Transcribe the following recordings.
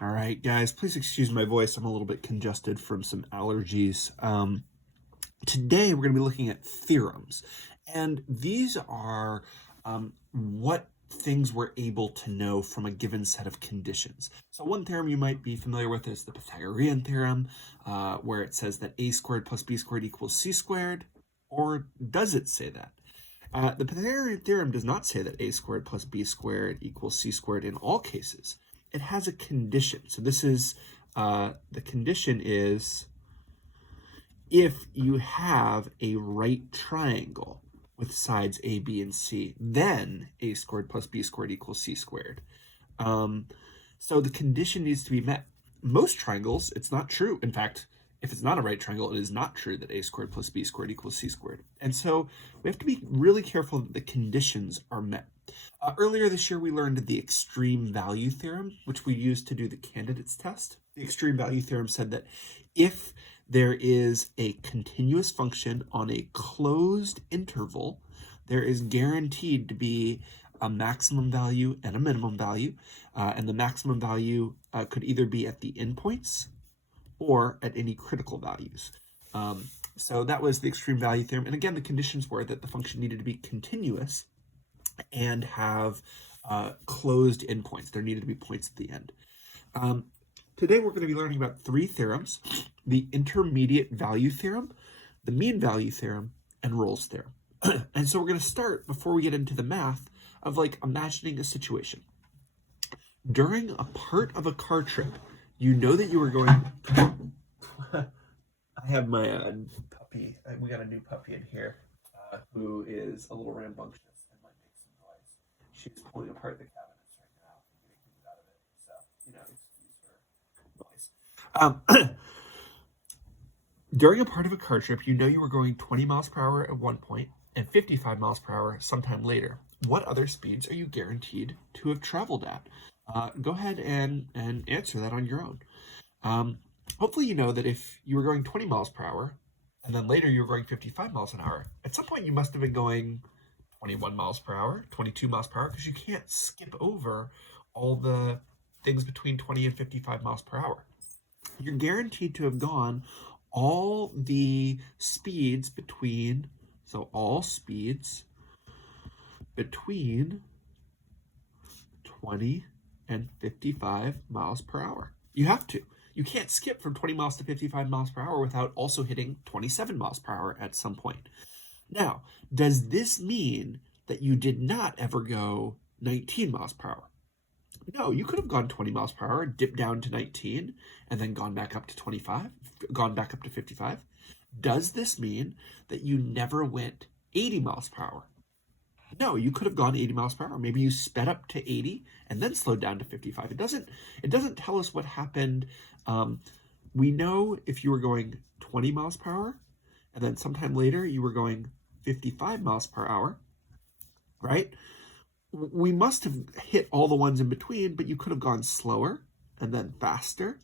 All right, guys, please excuse my voice. I'm a little bit congested from some allergies. Today, we're going to be looking at theorems, and these are what things we're able to know from a given set of conditions. So one theorem you might be familiar with is the Pythagorean theorem, where it says that a squared plus b squared equals c squared, or does it say that? The Pythagorean theorem does not say that a squared plus b squared equals c squared in all cases. It has a condition. So this is, the condition is if you have a right triangle with sides a, b, and c, then a squared plus b squared equals c squared. So the condition needs to be met. Most triangles, it's not true. In fact, if it's not a right triangle, it is not true that a squared plus b squared equals c squared. And so we have to be really careful that the conditions are met. Earlier this year, we learned the extreme value theorem, which we used to do the candidates test. The extreme value theorem said that if there is a continuous function on a closed interval, there is guaranteed to be a maximum value and a minimum value, and the maximum value could either be at the endpoints or at any critical values. So that was the extreme value theorem. And again, the conditions were that the function needed to be continuous and have closed endpoints. There needed to be points at the end. Today we're going to be learning about three theorems: the intermediate value theorem, the mean value theorem, and Rolle's theorem. And so we're going to start, before we get into the math, of like imagining a situation. During a part of a car trip, you know that you were going... I have my puppy. We got a new puppy in here who is a little rambunctious and might make some noise. She's pulling apart the cabinets right now and getting things out of it. So, excuse her noise. During a part of a car trip, you know you were going 20 miles per hour at one point and 55 miles per hour sometime later. What other speeds are you guaranteed to have traveled at? Go ahead and answer that on your own. Hopefully you know that if you were going 20 miles per hour and then later you were going 55 miles an hour, at some point you must have been going 21 miles per hour, 22 miles per hour, because you can't skip over all the things between 20 and 55 miles per hour. You're guaranteed to have gone all the speeds between, so all speeds between 20 and 55 miles per hour. You have to. You can't skip from 20 miles to 55 miles per hour without also hitting 27 miles per hour at some point. Now, does this mean that you did not ever go 19 miles per hour? No, you could have gone 20 miles per hour, dipped down to 19, and then gone back up to 25, gone back up to 55. Does this mean that you never went 80 miles per hour? No, you could have gone 80 miles per hour. Maybe you sped up to 80 and then slowed down to 55. It doesn't tell us what happened. We know if you were going 20 miles per hour and then sometime later you were going 55 miles per hour, right? We must have hit all the ones in between, but you could have gone slower and then faster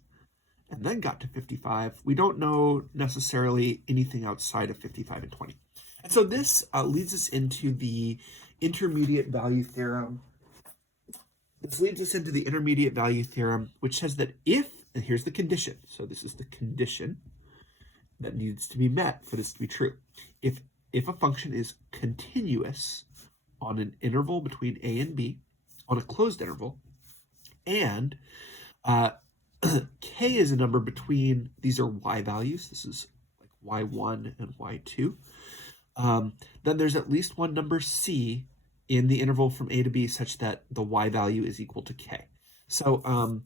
and then got to 55. We don't know necessarily anything outside of 55 and 20. And so this leads us into the intermediate value theorem. This leads us into the intermediate value theorem, which says that if, and here's the condition, so this is the condition that needs to be met for this to be true. If a function is continuous on an interval between a and b, on a closed interval, and k is a number between, these are y values, this is like y1 and y2, then there's at least one number c in the interval from a to b such that the y value is equal to k. So,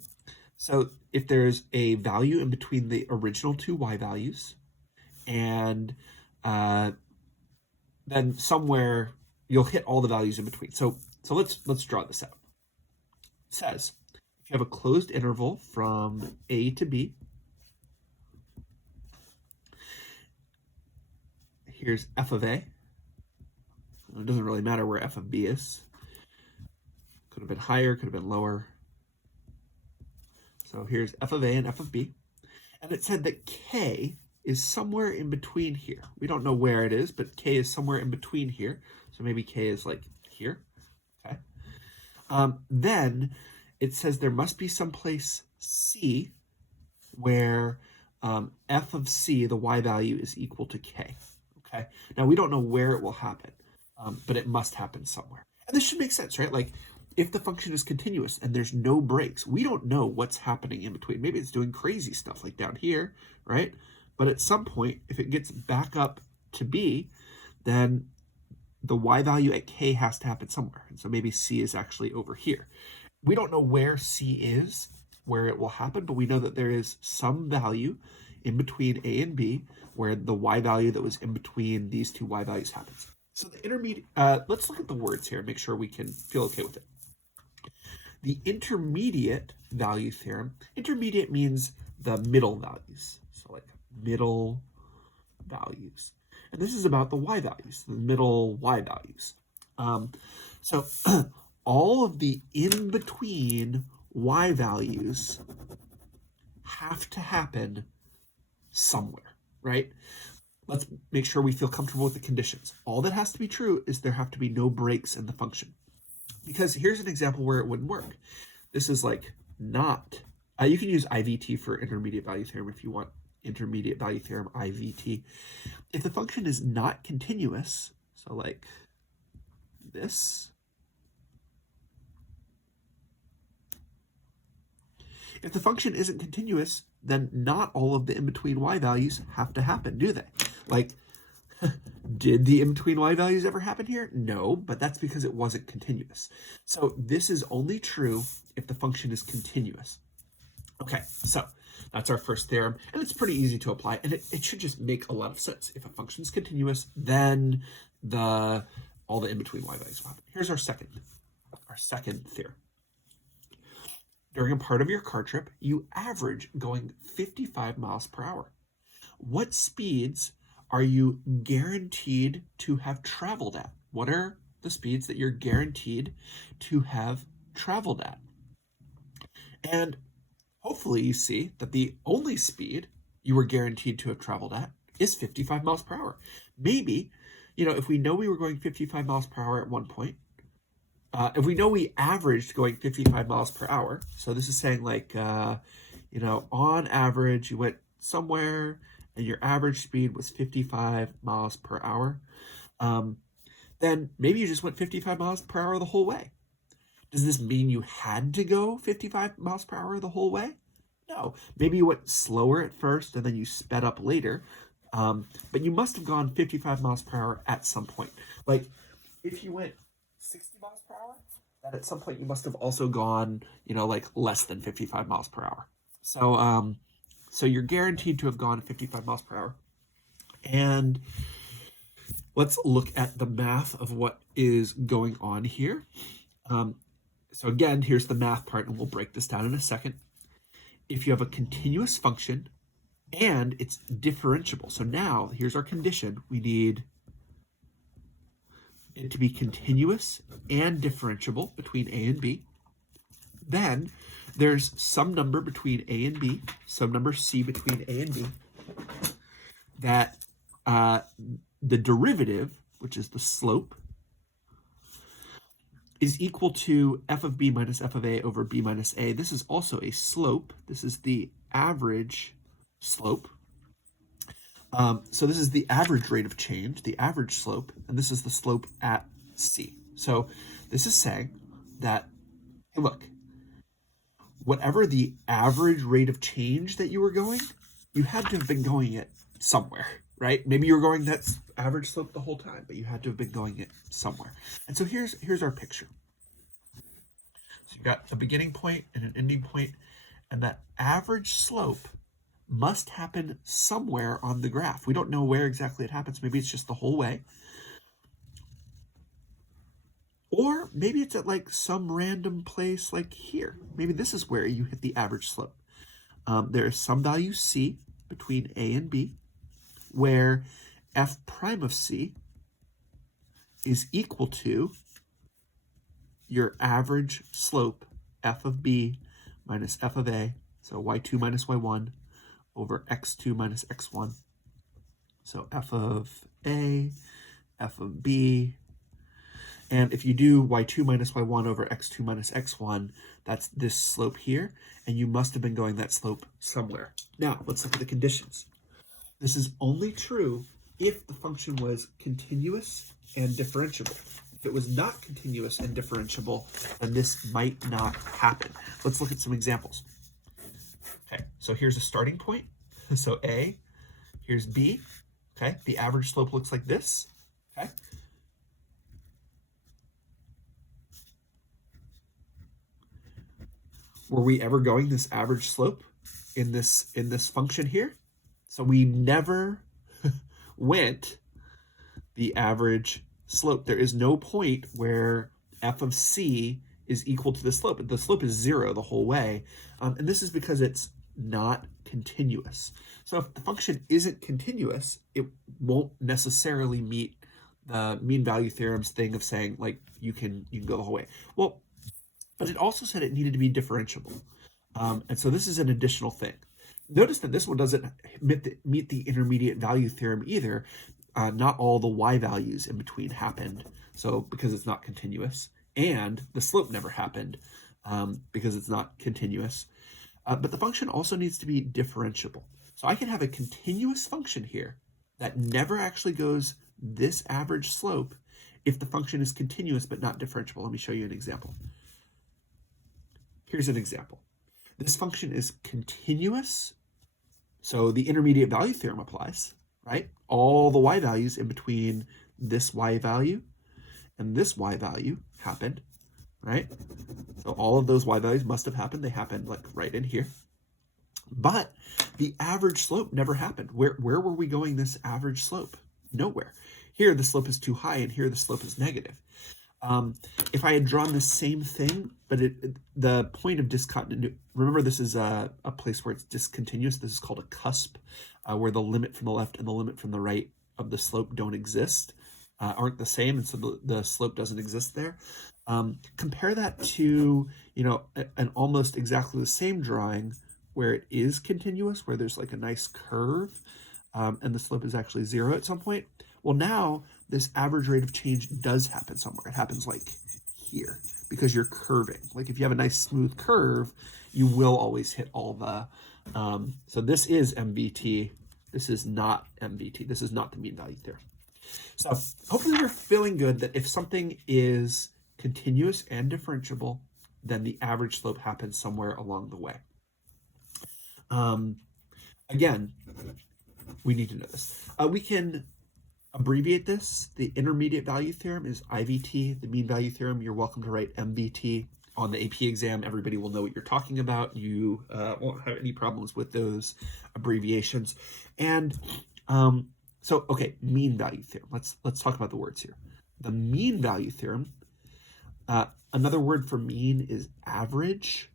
so if there's a value in between the original two y values, and then somewhere you'll hit all the values in between. So let's draw this out. It says if you have a closed interval from a to b, here's f of a. It doesn't really matter where f of b is. Could have been higher, could have been lower. So here's f of a and f of b. And it said that k is somewhere in between here. We don't know where it is, but k is somewhere in between here. So maybe k is like here. Okay. Then it says there must be some place C, where f of c, the y value, is equal to k. Okay. Now we don't know where it will happen, but it must happen somewhere. And this should make sense, right? Like if the function is continuous and there's no breaks, we don't know what's happening in between. Maybe it's doing crazy stuff like down here, right? But at some point, if it gets back up to b, then the y value at k has to happen somewhere. And so maybe c is actually over here. We don't know where c is, where it will happen, but we know that there is some value in between a and b where the y value that was in between these two y values happens. So the intermediate, let's look at the words here and make sure we can feel okay with it. The intermediate value theorem, intermediate means the middle values. So like middle values. And this is about the y values, the middle y values. So all of the in-between y values have to happen somewhere, right? Let's make sure we feel comfortable with the conditions. All that has to be true is there have to be no breaks in the function. Because here's an example where it wouldn't work. This is like not, you can use IVT for intermediate value theorem if you want intermediate value theorem IVT. If the function is not continuous, so like this, if the function isn't continuous, then not all of the in-between y values have to happen, do they? Like, did the in-between y values ever happen here? No, but that's because it wasn't continuous. So this is only true if the function is continuous. Okay, so that's our first theorem, and it's pretty easy to apply, and it should just make a lot of sense. If a function is continuous, then all the in-between y values will happen. Here's our second theorem. During a part of your car trip, you average going 55 miles per hour. What speeds are you guaranteed to have traveled at? What are the speeds that you're guaranteed to have traveled at? And hopefully you see that the only speed you were guaranteed to have traveled at is 55 miles per hour. Maybe, if we know we were going 55 miles per hour at one point, if we know we averaged going 55 miles per hour, so this is saying like, on average, you went somewhere and your average speed was 55 miles per hour, then maybe you just went 55 miles per hour the whole way. Does this mean you had to go 55 miles per hour the whole way? No. Maybe you went slower at first and then you sped up later, but you must have gone 55 miles per hour at some point. Like, if you went 60 miles per hour, then at some point you must have also gone, like less than 55 miles per hour. So you're guaranteed to have gone 55 miles per hour. And let's look at the math of what is going on here. So again, here's the math part, and we'll break this down in a second. If you have a continuous function and it's differentiable, so now here's our condition. We need it to be continuous and differentiable between a and b. Then there's some number between a and b, some number c between a and b, that the derivative, which is the slope, is equal to f of b minus f of a over b minus a. This is also a slope. This is the average slope. So this is the average rate of change, the average slope, and this is the slope at c. So this is saying that, hey, look, whatever the average rate of change that you were going, you had to have been going it somewhere, right? Maybe you were going that average slope the whole time, but you had to have been going it somewhere. And so here's our picture. So you've got a beginning point and an ending point, and that average slope must happen somewhere on the graph. We don't know where exactly it happens. Maybe it's just the whole way. Or maybe it's at like some random place like here. Maybe this is where you hit the average slope. There is some value c between a and b, where f prime of c is equal to your average slope, f of b minus f of a, so y2 minus y1, over x2 minus x1. So f of a, f of b, And if you do y2 minus y1 over x2 minus x1, that's this slope here, and you must have been going that slope somewhere. Now, let's look at the conditions. This is only true if the function was continuous and differentiable. If it was not continuous and differentiable, then this might not happen. Let's look at some examples. Okay, so here's a starting point. So A, here's B. Okay, the average slope looks like this. Okay. Were we ever going this average slope in this function here? So we never went the average slope. There is no point where f of c is equal to the slope. The slope is 0 the whole way, and this is because it's not continuous. So if the function isn't continuous, it won't necessarily meet the mean value theorem's thing of saying like you can go the whole way. Well, but it also said it needed to be differentiable, and so this is an additional thing. Notice that this one doesn't meet the intermediate value theorem either. Not all the y values in between happened, so because it's not continuous, and the slope never happened because it's not continuous. But the function also needs to be differentiable. So I can have a continuous function here that never actually goes this average slope if the function is continuous but not differentiable. Let me show you an example. Here's an example. This function is continuous, so the intermediate value theorem applies, right? All the y values in between this y value and this y value happened, right? So all of those y values must have happened. They happened like right in here. But the average slope never happened. Where were we going this average slope? Nowhere. Here the slope is too high, and here the slope is negative. If I had drawn the same thing, but the point of discontinuity, remember this is a place where it's discontinuous. This is called a cusp, where the limit from the left and the limit from the right of the slope don't exist, aren't the same, and so the slope doesn't exist there. Compare that to, an almost exactly the same drawing where it is continuous, where there's like a nice curve, and the slope is actually 0 at some point. Well, now this average rate of change does happen somewhere. It happens like here because you're curving. Like if you have a nice smooth curve, you will always hit all the, so this is MVT. This is not MVT. This is not the mean value theorem. So hopefully you're feeling good that if something is continuous and differentiable, then the average slope happens somewhere along the way. Again, we need to know this. We can abbreviate this. The intermediate value theorem is IVT. The mean value theorem, you're welcome to write MVT. On the AP exam, everybody will know what you're talking about. You won't have any problems with those abbreviations. And so, okay, mean value theorem. Let's talk about the words here. The mean value theorem, another word for mean is average.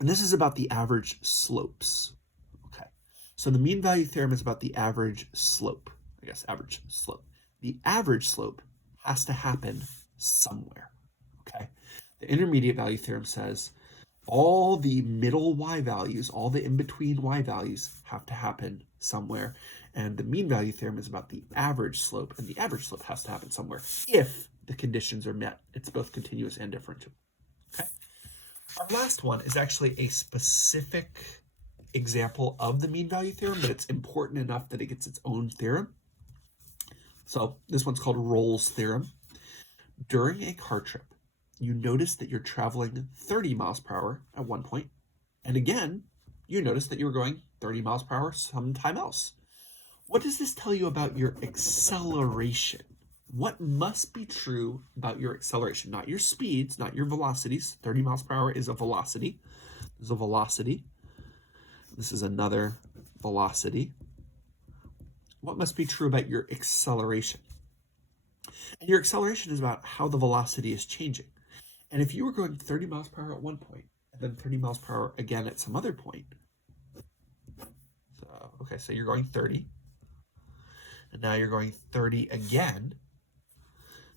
And this is about the average slopes. Okay, so the mean value theorem is about the average slope. I guess average slope. The average slope has to happen somewhere. Okay, the intermediate value theorem says all the middle y values, all the in-between y values have to happen somewhere. And the mean value theorem is about the average slope, and the average slope has to happen somewhere if the conditions are met. It's both continuous and differentiable. Okay. Our last one is actually a specific example of the mean value theorem, but it's important enough that it gets its own theorem. So this one's called Rolle's theorem. During a car trip, you notice that you're traveling 30 miles per hour at one point, and again, you notice that you're going 30 miles per hour sometime else. What does this tell you about your acceleration? What must be true about your acceleration? Not your speeds, not your velocities. 30 miles per hour is a velocity. This is a velocity. This is another velocity. What must be true about your acceleration? And your acceleration is about how the velocity is changing. And if you were going 30 miles per hour at one point, and then 30 miles per hour again at some other point, so you're going 30, and now you're going 30 again,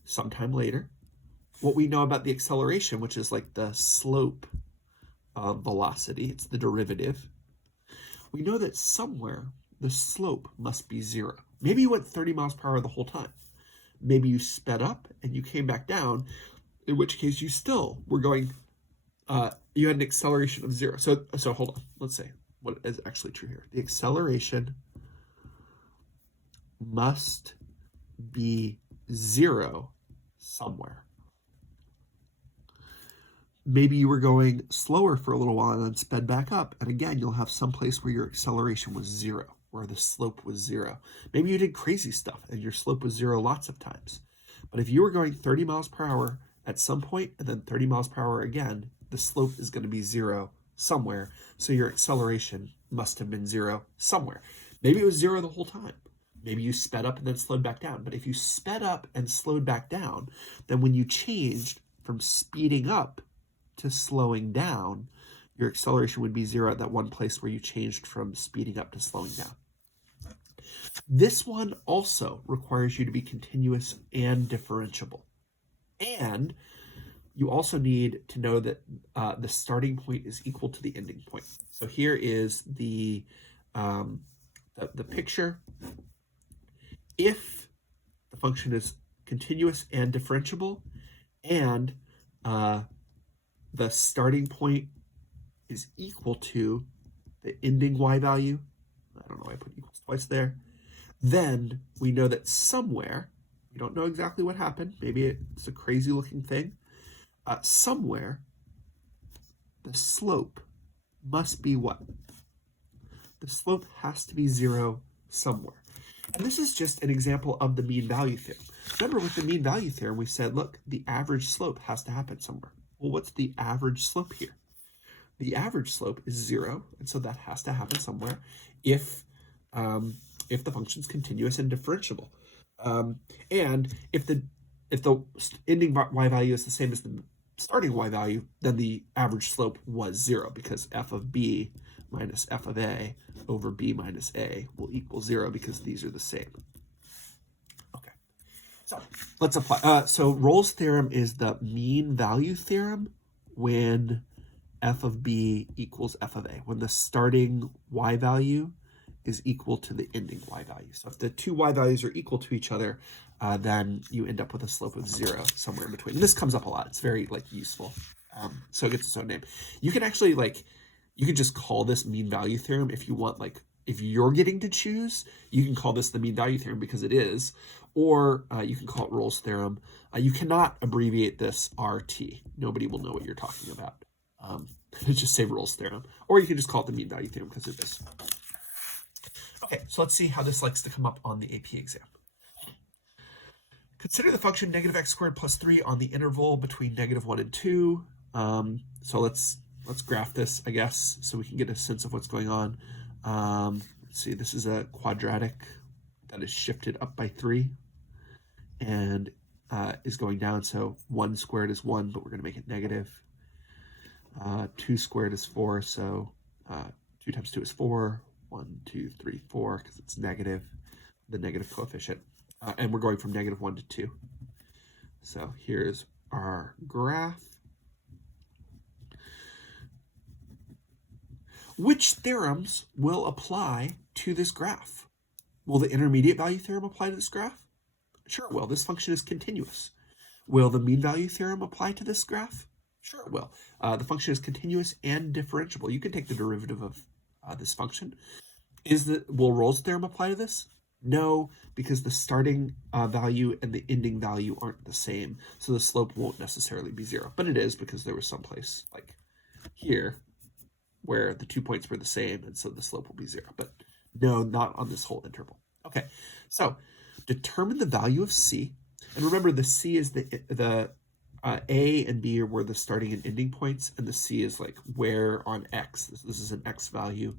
sometime later. What we know about the acceleration, which is like the slope of velocity, it's the derivative, we know that somewhere the slope must be 0. Maybe you went 30 miles per hour the whole time. maybe you sped up and you came back down, in which case you still were going, you had an acceleration of 0. So hold on, let's say what is actually true here. The acceleration must be 0 somewhere. Maybe you were going slower for a little while and then sped back up. And again, you'll have some place where your acceleration was 0, where the slope was 0. Maybe you did crazy stuff and your slope was 0 lots of times. But if you were going 30 miles per hour at some point and then 30 miles per hour again, the slope is going to be 0 somewhere. So your acceleration must have been 0 somewhere. Maybe it was 0 the whole time. Maybe you sped up and then slowed back down. But if you sped up and slowed back down, then when you changed from speeding up to slowing down, your acceleration would be 0 at that one place where you changed from speeding up to slowing down. This one also requires you to be continuous and differentiable. And you also need to know that the starting point is equal to the ending point. So here is the picture. If the function is continuous and differentiable, and the starting point is equal to the ending y value, I don't know why I put equals twice there, then we know that somewhere, we don't know exactly what happened, maybe it's a crazy looking thing, somewhere the slope must be what? The slope has to be 0 somewhere. And this is just an example of the mean value theorem. Remember, with the mean value theorem, we said, look, the average slope has to happen somewhere. Well, what's the average slope here? The average slope is 0, and so that has to happen somewhere if the function's continuous and differentiable. And if the ending y value is the same as the starting y value, then the average slope was 0, because f of b minus f of a over b minus a will equal 0, because these are the same. Okay, so let's apply. So Rolle's theorem is the mean value theorem when f of b equals f of a, when the starting y value is equal to the ending y value. So if the two y values are equal to each other, then you end up with a slope of 0 somewhere in between. And this comes up a lot. It's very useful. So it gets its own name. You can actually you can just call this mean value theorem if you want. If you're getting to choose, you can call this the mean value theorem because it is, or you can call it Rolle's theorem. You cannot abbreviate this RT. Nobody will know what you're talking about. Just say Rolle's theorem, or you can just call it the mean value theorem because it is. Okay, so let's see how this likes to come up on the AP exam. Consider the function negative x squared plus 3 on the interval between -1 and 2. So let's graph this, I guess, so we can get a sense of what's going on. Let's see, this is a quadratic that is shifted up by 3 and is going down. So 1 squared is 1, but we're going to make it negative. 2 squared is 4, so 2 times 2 is 4. 1, 2, 3, 4, because it's negative, the negative coefficient. And we're going from -1 to 2. So here's our graph. Which theorems will apply to this graph? Will the intermediate value theorem apply to this graph? Sure it will. This function is continuous. Will the mean value theorem apply to this graph? Sure it will. The function is continuous and differentiable. You can take the derivative of this function. Will Rolle's theorem apply to this? No, because the starting value and the ending value aren't the same, so the slope won't necessarily be 0. But it is, because there was some place like here where the 2 points were the same, and so the slope will be 0. But no, not on this whole interval. Okay, so determine the value of c. And remember, the c is the a and b were the starting and ending points, and the c is where on x. This is an x value.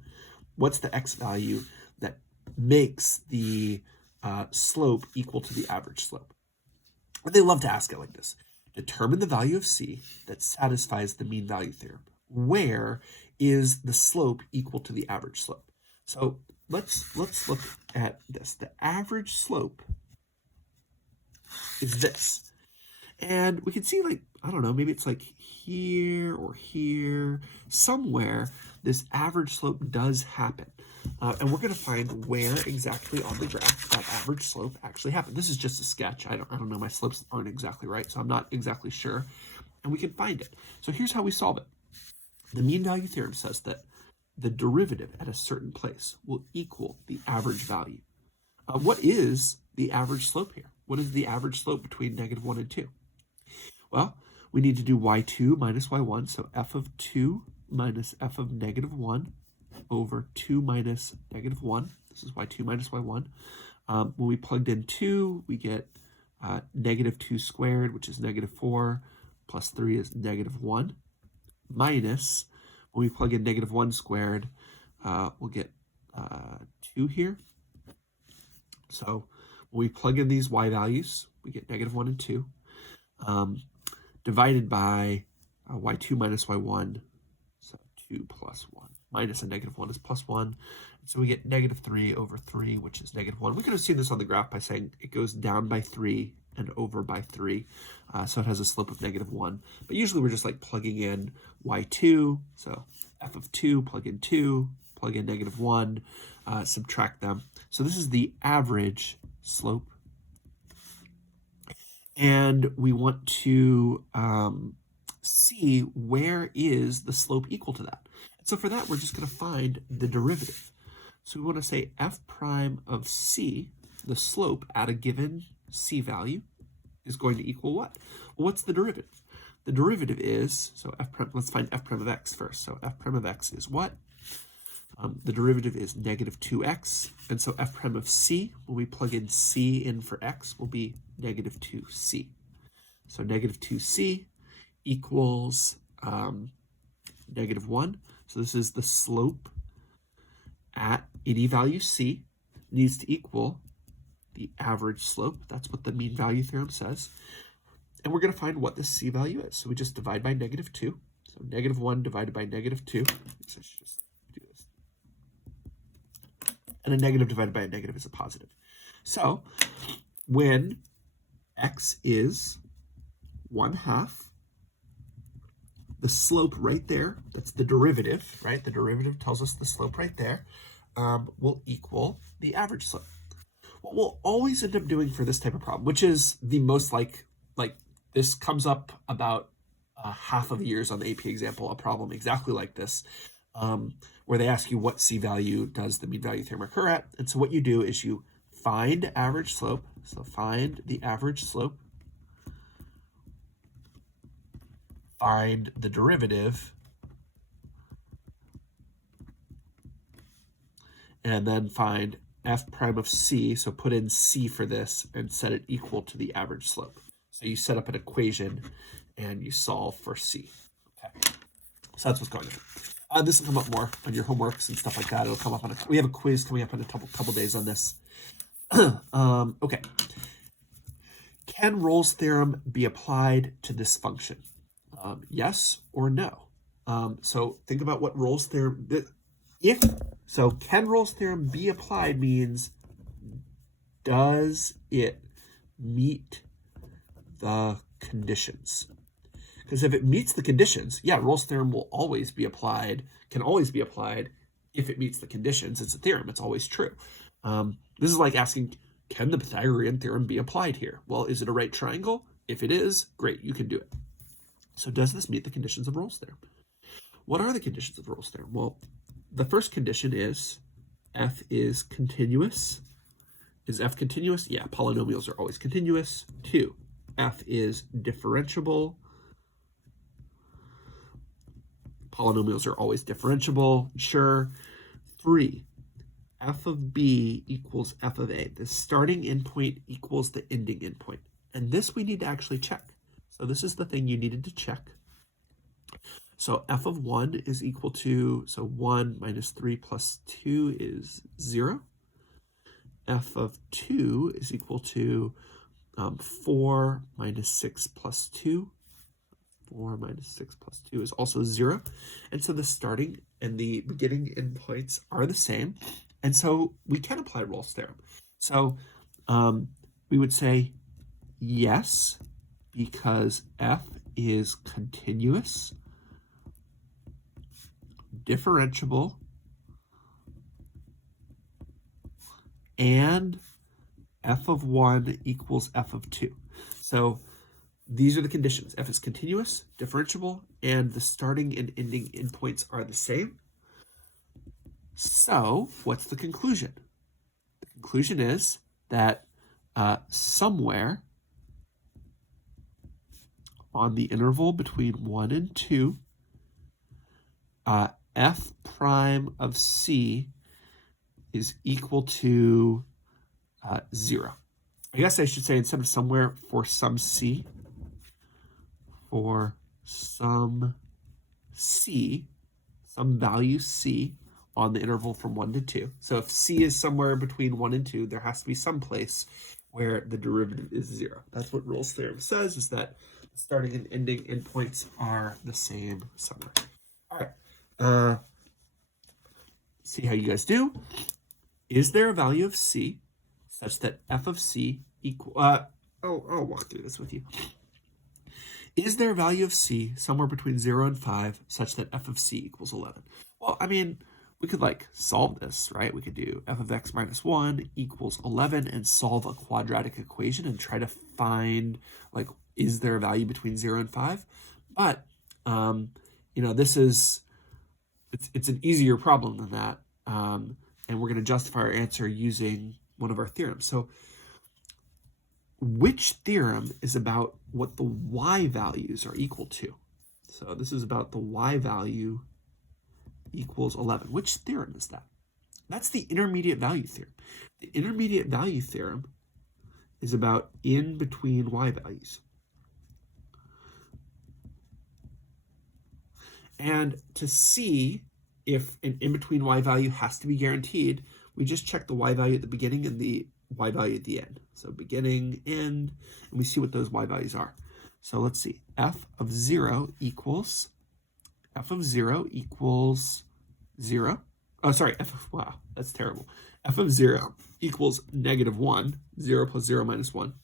What's the x value that makes the slope equal to the average slope? And they love to ask it like this. Determine the value of c that satisfies the mean value theorem. Where is the slope equal to the average slope? So let's look at this. The average slope is this. And we can see, like, I don't know, maybe it's like here or here, somewhere this average slope does happen. And we're going to find where exactly on the graph that average slope actually happened. This is just a sketch. I don't know. My slopes aren't exactly right, so I'm not exactly sure. And we can find it. So here's how we solve it. The mean value theorem says that the derivative at a certain place will equal the average value. What is the average slope here? What is the average slope between -1 and 2? Well, we need to do y2 minus y1, so f of 2 minus f of -1 over 2 minus -1. This is y2 minus y1. When we plugged in 2, we get -2 squared, which is -4, plus 3 is -1, minus, when we plug in -1 squared, we'll get 2 here. So when we plug in these y values, we get -1 and 2, divided by y2 minus y1, so 2 plus 1, minus a -1 is plus 1. So we get -3 over 3, which is -1. We could have seen this on the graph by saying it goes down by 3 and over by 3. So it has a slope of -1. But usually we're just like plugging in y2, so f of 2, plug in 2, plug in -1, subtract them. So this is the average slope. And we want to see where is the slope equal to that. So for that, we're just going to find the derivative. So we want to say f prime of c, the slope at a given c value, is going to equal what? Well, what's the derivative? The derivative is, so f prime, let's find f prime of x first. So f prime of x is what? The derivative is -2x. And so f prime of c, when we plug in c in for x, will be -2c. So -2c equals -1. So this is the slope at any value c needs to equal the average slope. That's what the mean value theorem says. And we're going to find what the c value is. So we just divide by -2. So -1 divided by -2. So I should just do this. And a negative divided by a negative is a positive. So when x is 1/2, the slope right there, that's the derivative, right? The derivative tells us the slope right there, will equal the average slope. What we'll always end up doing for this type of problem, which is the most like this comes up about half of the years on the AP example, a problem exactly like this, where they ask you what c value does the mean value theorem occur at. And so what you do is you find average slope. So find the average slope, find the derivative, and then find f prime of c. So put in c for this and set it equal to the average slope. So you set up an equation and you solve for c. Okay. So that's what's going on. This will come up more on your homeworks and stuff like that. It'll come up on we have a quiz coming up in a couple days on this. Okay. Can Rolle's theorem be applied to this function? Yes or no? So think about what Rolle's theorem, can Rolle's theorem be applied means, does it meet the conditions? Because if it meets the conditions, yeah, Rolle's theorem will always be applied, can always be applied if it meets the conditions. It's a theorem, it's always true. This is like asking, can the Pythagorean theorem be applied here? Well, is it a right triangle? If it is, great, you can do it. So does this meet the conditions of Rolle's theorem? What are the conditions of Rolle's theorem? Well, the first condition is f is continuous. Is f continuous? Yeah, polynomials are always continuous. 2, f is differentiable. Polynomials are always differentiable. Sure. 3, f of b equals f of a. The starting endpoint equals the ending endpoint. And this we need to actually check. So this is the thing you needed to check. So f of 1 is equal to, so 1 minus 3 plus 2 is 0. F of 2 is equal to 4 minus 6 plus 2. 4 minus 6 plus 2 is also 0. And so the starting and the beginning endpoints are the same. And so we can apply Rolle's theorem. So we would say, yes, because f is continuous, differentiable, and f of 1 equals f of 2. So these are the conditions. F is continuous, differentiable, and the starting and ending endpoints are the same. So what's the conclusion? The conclusion is that somewhere on the interval between 1 and 2, f prime of c is equal to 0. I guess I should say instead of somewhere, for some c, some value c on the interval from 1 to 2. So if c is somewhere between 1 and 2, there has to be some place where the derivative is 0. That's what Rolle's theorem says, is that starting and ending endpoints are the same somewhere. All right. See how you guys do. Is there a value of c such that f of c equal... I'll walk through this with you. Is there a value of c somewhere between 0 and 5 such that f of c equals 11? Well, I mean, we could solve this, right? We could do f of x minus 1 equals 11 and solve a quadratic equation and try to find, is there a value between 0 and 5? But, this is, it's an easier problem than that. And we're going to justify our answer using one of our theorems. So which theorem is about what the y values are equal to? So this is about the y value equals 11. Which theorem is that? That's the intermediate value theorem. The intermediate value theorem is about in between y values. And to see if an in-between y value has to be guaranteed, we just check the y value at the beginning and the y value at the end. So beginning, end, and we see what those y values are. So let's see. F of 0 equals 0. Oh, sorry. Wow, that's terrible. F of 0 equals -1. 0 plus 0 minus 1.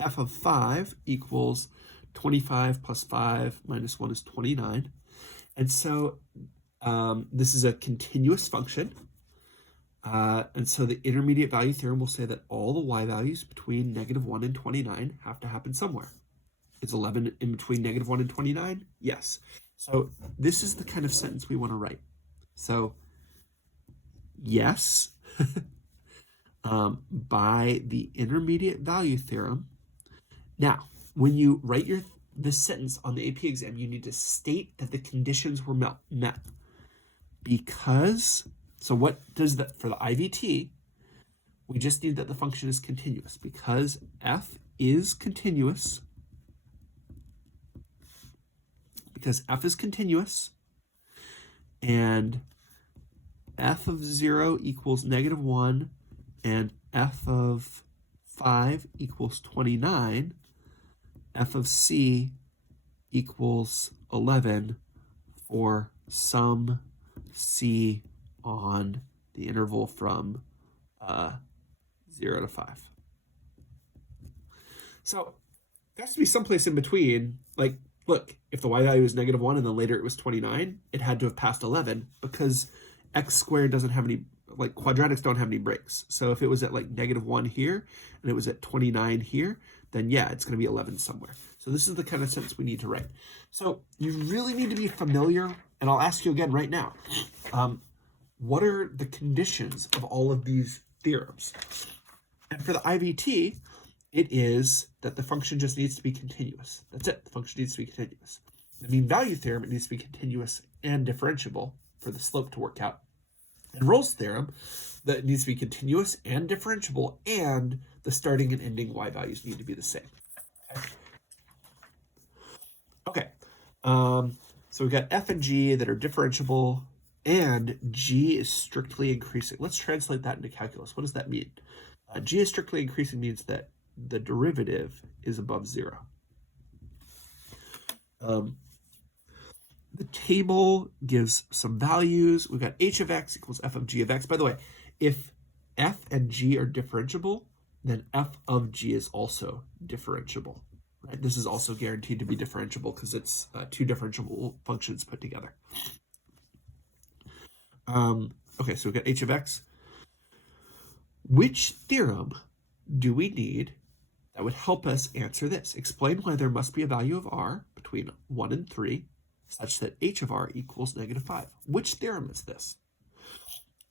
F of 5 equals 25 plus 5 minus 1 is 29. And so this is a continuous function. And so the intermediate value theorem will say that all the y values between -1 and 29 have to happen somewhere. Is 11 in between -1 and 29? Yes. So this is the kind of sentence we want to write. So yes, by the intermediate value theorem. Now, when you write this sentence on the AP exam, you need to state that the conditions were met. Because, so what does that, for the IVT, we just need that the function is continuous. Because f is continuous, and f of 0 equals -1, and f of 5 equals 29, f of c equals 11 for some c on the interval from 0 to 5. So there has to be someplace in between. Look, if the y value was -1 and then later it was 29, it had to have passed 11 because x squared doesn't have any, quadratics don't have any breaks. So if it was at -1 here and it was at 29 here, then yeah, it's going to be 11 somewhere. So this is the kind of sentence we need to write. So you really need to be familiar, and I'll ask you again right now, what are the conditions of all of these theorems? And for the IVT, it is that the function just needs to be continuous. That's it. The function needs to be continuous. The mean value theorem, it needs to be continuous and differentiable for the slope to work out. And Rolle's theorem, that it needs to be continuous and differentiable, and the starting and ending y values need to be the same. Okay. So we've got f and g that are differentiable, and g is strictly increasing. Let's translate that into calculus. What does that mean? G is strictly increasing means that the derivative is above 0. The table gives some values. We've got h of x equals f of g of x. By the way, if f and g are differentiable, then f of g is also differentiable. right? This is also guaranteed to be differentiable because it's two differentiable functions put together. Okay, so we've got h of x. Which theorem do we need that would help us answer this? Explain why there must be a value of r between 1 and 3 such that h of r equals -5. Which theorem is this?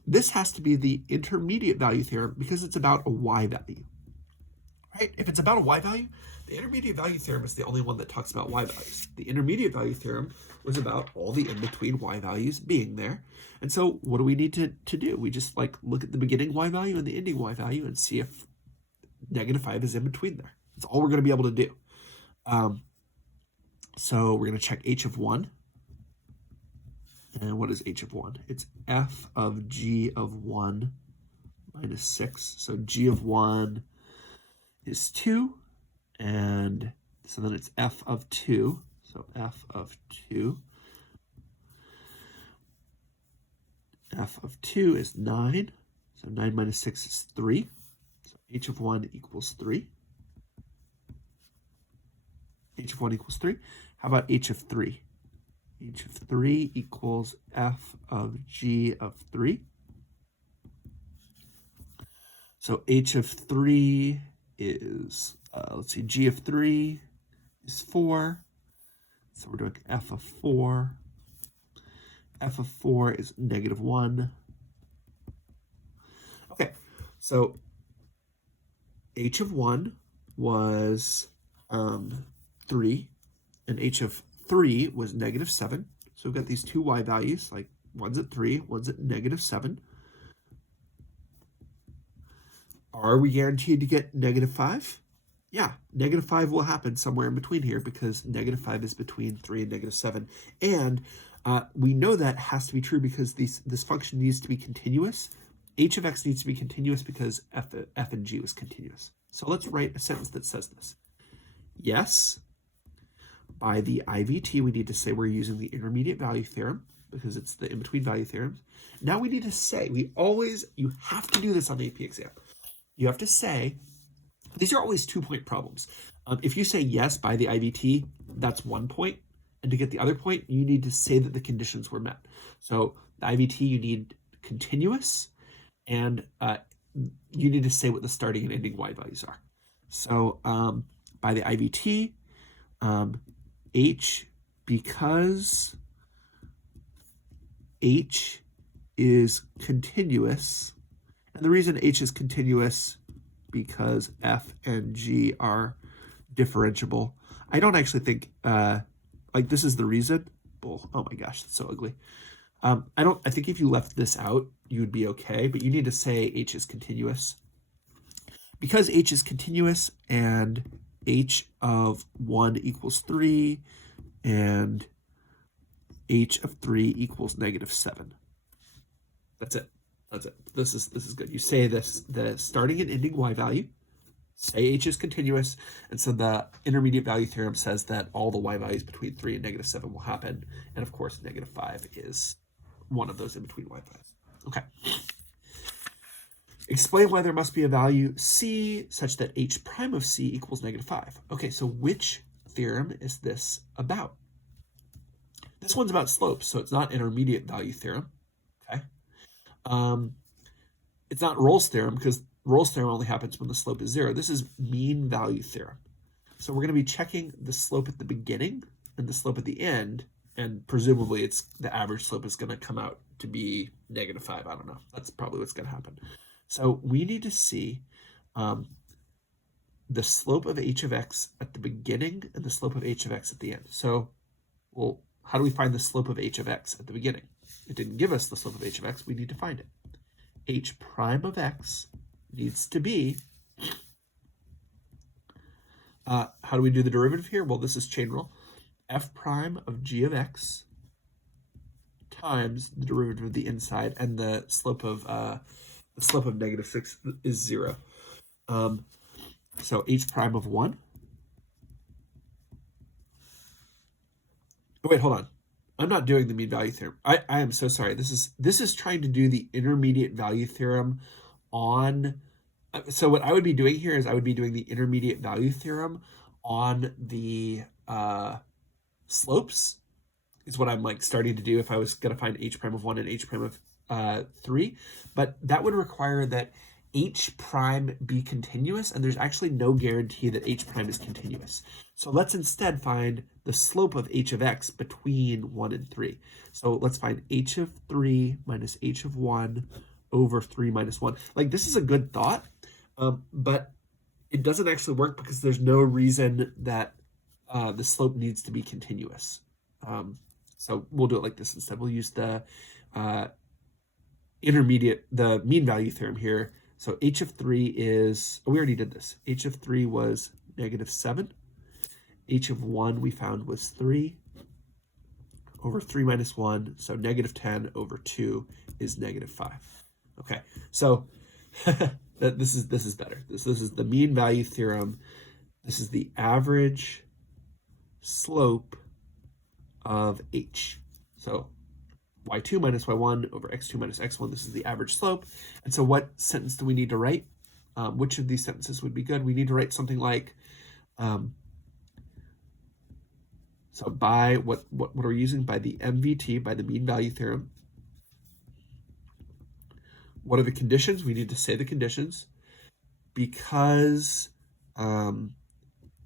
This has to be the intermediate value theorem because it's about a y value, right? If it's about a y value, the intermediate value theorem is the only one that talks about y values. The intermediate value theorem was about all the in-between y values being there. And so what do we need to do? We just like look at the beginning y value and the ending y value and see if -5 is in between there. That's all we're going to be able to do. So we're going to check h of 1. And what is h of 1? It's f of g of 1 minus 6. So g of 1 is 2. And so then it's f of 2. So f of 2. F of 2 is 9. So 9 minus 6 is 3. So h of 1 equals 3. H of 1 equals 3. How about h of 3? H of 3 equals f of g of 3. So h of 3 is, let's see, g of 3 is 4. So we're doing f of 4. F of 4 is -1. Okay, so h of 1 was 3, and h of 3 was -7. So we've got these two y values, like one's at 3, one's at -7. Are we guaranteed to get -5? Yeah, -5 will happen somewhere in between here because -5 is between 3 and -7. And we know that has to be true because this function needs to be continuous. H of x needs to be continuous because f and g was continuous. So let's write a sentence that says this. Yes, by the IVT, we need to say we're using the intermediate value theorem because it's the in-between value theorems. Now we need to say, you have to do this on the AP exam. You have to say, these are always 2-point problems. If you say yes by the IVT, that's 1 point. And to get the other point, you need to say that the conditions were met. So the IVT, you need continuous, and you need to say what the starting and ending y values are. So by the IVT, h, because h is continuous, and the reason h is continuous because f and g are differentiable. I don't actually think like this is the reason. Oh my gosh, that's so ugly. I think if you left this out, you would be okay, but you need to say h is continuous. Because h is continuous and h of 1 equals 3 and h of 3 equals -7. That's it. That's it. This is good. You say this, the starting and ending y value, say h is continuous, and so the intermediate value theorem says that all the y values between 3 and -7 will happen, and of course -5 is one of those in between y values. Okay. Explain why there must be a value c such that h prime of c equals -5. Okay, so which theorem is this about? This one's about slopes, so it's not intermediate value theorem. Okay. It's not Rolle's theorem because Rolle's theorem only happens when the slope is 0. This is mean value theorem. So we're going to be checking the slope at the beginning and the slope at the end, and presumably it's the average slope is going to come out to be -5. I don't know. That's probably what's going to happen. So we need to see the slope of h of x at the beginning and the slope of h of x at the end. So, well, how do we find the slope of h of x at the beginning? It didn't give us the slope of h of x. We need to find it. H prime of x needs to be, how do we do the derivative here? Well, this is chain rule. F prime of g of x times the derivative of the inside, and the slope of -6 is 0. So h prime of 1. Oh, wait, hold on. I'm not doing the mean value theorem. I am so sorry. This is trying to do the intermediate value theorem on. So what I would be doing here is I would be doing the intermediate value theorem on the slopes is what I'm like starting to do if I was going to find h prime of 1 and h prime of 3. But that would require that h prime be continuous, and there's actually no guarantee that h prime is continuous. So let's instead find the slope of h of x between 1 and 3. So let's find h of 3 minus h of 1 over 3 minus 1. Like, this is a good thought, but it doesn't actually work because there's no reason that the slope needs to be continuous. So we'll do it like this instead. We'll use the the mean value theorem here. So h of 3 is, we already did this. H of 3 was -7. H of 1 we found was 3 over 3 minus 1. So -10 over 2 is -5. Okay, so this is better. This is the mean value theorem. This is the average slope of h. So y2 minus y1 over x2 minus x1, this is the average slope. And so what sentence do we need to write? Which of these sentences would be good? We need to write something like, so by what are we using? By the MVT, by the mean value theorem. What are the conditions? We need to say the conditions. Because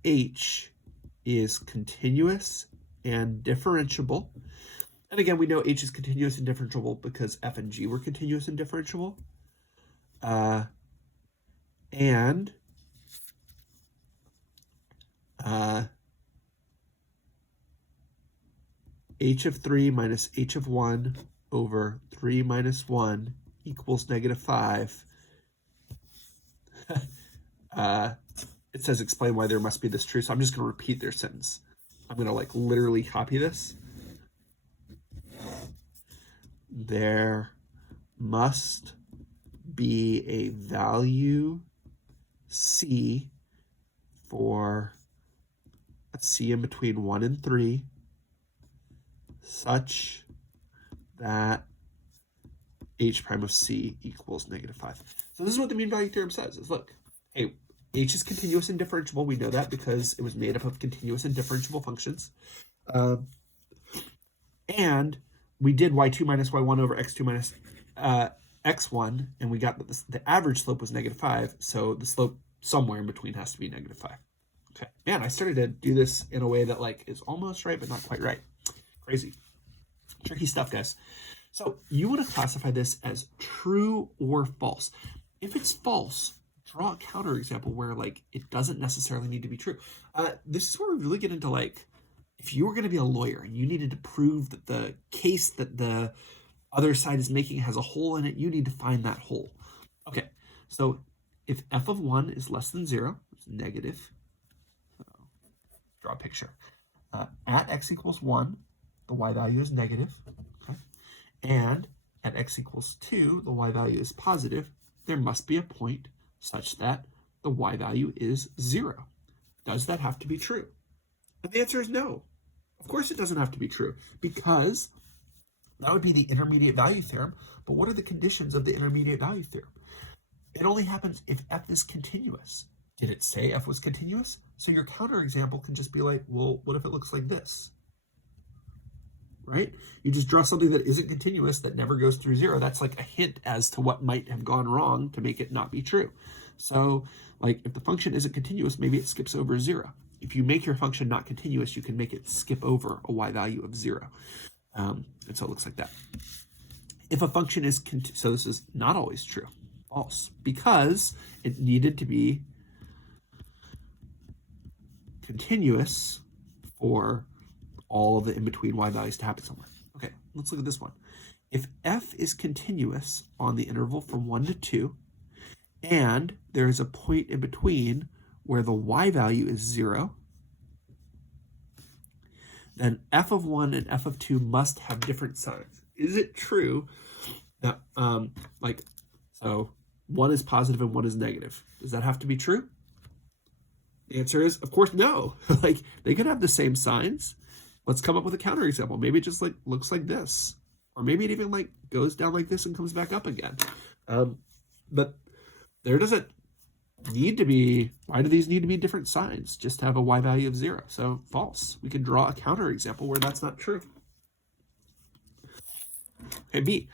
h is continuous and differentiable. And again, we know h is continuous and differentiable because f and g were continuous and differentiable. And h of 3 minus h of 1 over 3 minus 1 equals -5. It says explain why there must be this true, so I'm just going to repeat their sentence. I'm going to like literally copy this. There must be a value c for, let's see, in between 1 and 3 such that h prime of c equals -5. So this is what the mean value theorem says, is look, hey, h is continuous and differentiable. We know that because it was made up of continuous and differentiable functions. And we did y2 minus y1 over x2 minus x1, and we got that the average slope was -5, so the slope somewhere in between has to be -5. Okay, man, I started to do this in a way that like is almost right, but not quite right. Crazy. Tricky stuff, guys. So you want to classify this as true or false. If it's false, draw a counterexample where like it doesn't necessarily need to be true. This is where we really get into like, if you were going to be a lawyer and you needed to prove that the case that the other side is making has a hole in it, you need to find that hole. Okay, so if f of 1 is less than 0, it's negative. So draw a picture. At x equals 1, the y value is negative. Okay? And at x equals 2, the y value is positive. There must be a point such that the y value is 0. Does that have to be true? And the answer is no. Of course it doesn't have to be true, because that would be the intermediate value theorem. But what are the conditions of the intermediate value theorem? It only happens if f is continuous. Did it say f was continuous? So your counterexample can just be like, well, what if it looks like this? Right? You just draw something that isn't continuous, that never goes through 0. That's like a hint as to what might have gone wrong to make it not be true. So like if the function isn't continuous, maybe it skips over 0. If you make your function not continuous, you can make it skip over a y value of 0. And so it looks like that. If a function is, so this is not always true, false, because it needed to be continuous for all the in-between y values to happen somewhere. Okay, let's look at this one. If f is continuous on the interval from 1 to 2, and there's a point in between where the y value is 0, then f of 1 and f of 2 must have different signs. Is it true that, so 1 is positive and 1 is negative? Does that have to be true? The answer is, of course, no. Like, they could have the same signs. Let's come up with a counterexample. Maybe it just like looks like this. Or maybe it even like goes down like this and comes back up again. But there doesn't why do these need to be different signs? Just have a y value of 0. So false. We could draw a counter example where that's not true. Okay, B,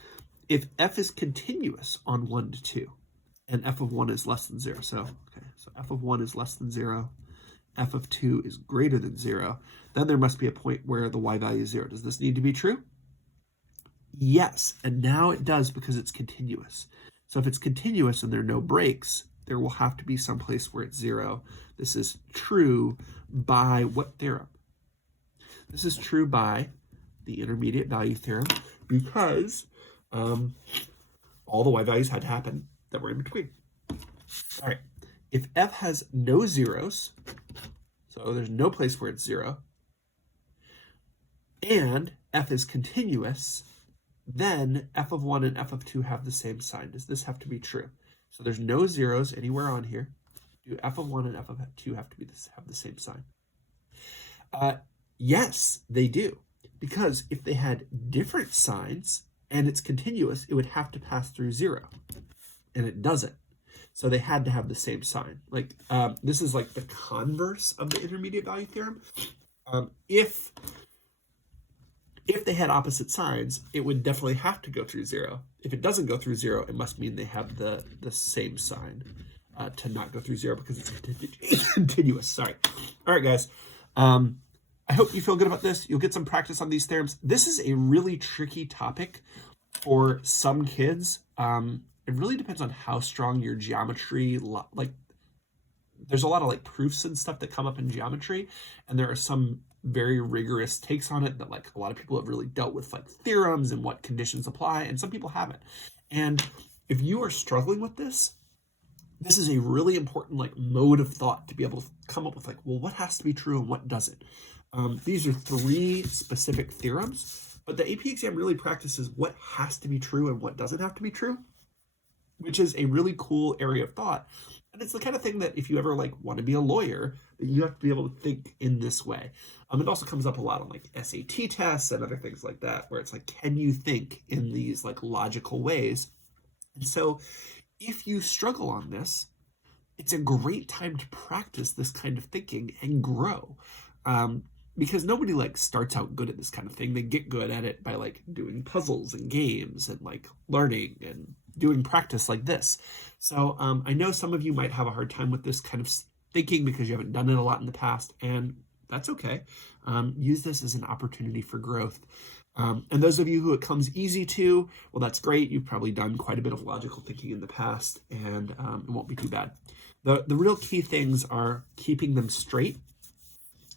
if f is continuous on 1 to 2, and f of 1 is less than 0. So f of 1 is less than 0, f of 2 is greater than 0, then there must be a point where the y value is 0. Does this need to be true? Yes, and now it does because it's continuous. So if it's continuous and there are no breaks, there will have to be some place where it's 0. This is true by what theorem? This is true by the intermediate value theorem, because all the y values had to happen that were in between. All right, if f has no zeros, so there's no place where it's 0, and f is continuous, then f of 1 and f of 2 have the same sign. Does this have to be true? So there's no zeros anywhere on here. Do f of 1 and f of 2 have the same sign? Yes, they do. Because if they had different signs and it's continuous, it would have to pass through 0. And it doesn't. So they had to have the same sign. Like this is like the converse of the intermediate value theorem. If they had opposite signs, it would definitely have to go through 0. If it doesn't go through 0, it must mean they have the same sign to not go through 0 because it's continuous. Sorry. All right, guys. I hope you feel good about this. You'll get some practice on these theorems. This is a really tricky topic for some kids. It really depends on how strong your geometry, like there's a lot of like proofs and stuff that come up in geometry, and there are some very rigorous takes on it that like a lot of people have really dealt with, like theorems and what conditions apply, and some people haven't. And if you are struggling with this is a really important like mode of thought to be able to come up with like, well, what has to be true and what doesn't. These are 3 specific theorems, but the AP exam really practices what has to be true and what doesn't have to be true, which is a really cool area of thought. And it's the kind of thing that if you ever like want to be a lawyer, that you have to be able to think in this way. It also comes up a lot on like SAT tests and other things like that, where it's like, can you think in these like logical ways? And so if you struggle on this, it's a great time to practice this kind of thinking and grow. Because nobody like starts out good at this kind of thing. They get good at it by like doing puzzles and games and like learning and doing practice like this. So I know some of you might have a hard time with this kind of thinking because you haven't done it a lot in the past, and that's okay. Use this as an opportunity for growth. And those of you who it comes easy to, well, that's great. You've probably done quite a bit of logical thinking in the past, and it won't be too bad. The real key things are keeping them straight.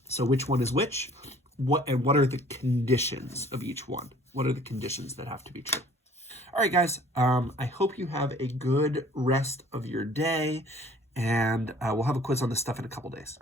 So which one is which? What are the conditions of each one? What are the conditions that have to be true? All right, guys, I hope you have a good rest of your day, and we'll have a quiz on this stuff in a couple days.